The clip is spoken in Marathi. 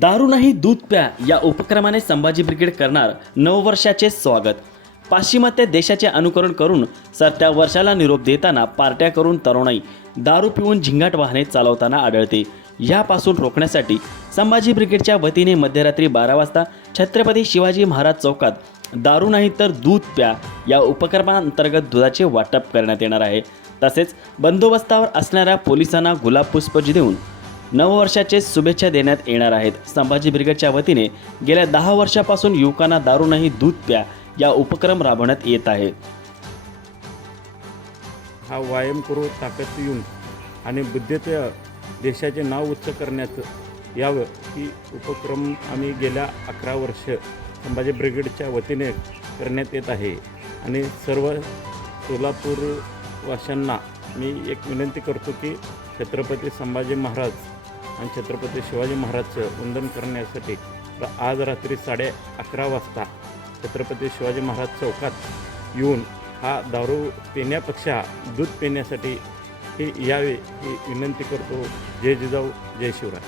दारू नाही दूध प्या या उपक्रमाने संभाजी ब्रिगेड करणार नववर्षाचे स्वागत. पाश्चिमात्य देशाचे अनुकरण करून सरत्या वर्षाला निरोप देताना पार्ट्या करून तरुणाई दारू पिऊन झिंगाट वाहने चालवताना आढळते. यापासून रोखण्यासाठी संभाजी ब्रिगेडच्या वतीने मध्यरात्री बारा वाजता छत्रपती शिवाजी महाराज चौकात दारू नाही तर दूध प्या या उपक्रमांतर्गत दुधाचे वाटप करण्यात येणार आहे. तसेच बंदोबस्तावर असणाऱ्या पोलिसांना गुलाब पुष्पजी देऊन नववर्षाचे शुभेच्छा देण्यात येणार आहेत. संभाजी ब्रिगेडच्या वतीने गेल्या दहा वर्षापासून युवकांना दारू नाही दूध प्या या उपक्रम राबवण्यात येत आहे. हा व्यायाम करू ताकद येऊन आणि बुद्धीचं देशाचे नाव उच्च करण्याचं यावं ही उपक्रम आम्ही गेल्या अकरा वर्ष संभाजी ब्रिगेडच्या वतीने करण्यात येत आहे. आणि सर्व सोलापूर वाशांना मी एक विनंती करतो की छत्रपती संभाजी महाराज आणि छत्रपती शिवाजी महाराजचं वंदन करण्यासाठी आज रात्री साडे अकरा वाजता छत्रपती शिवाजी महाराज चौकात येऊन हा दारू पिण्यापेक्षा दूध पिण्यासाठी हे यावे ही विनंती करतो. जय जिजाऊ जय शिवराय.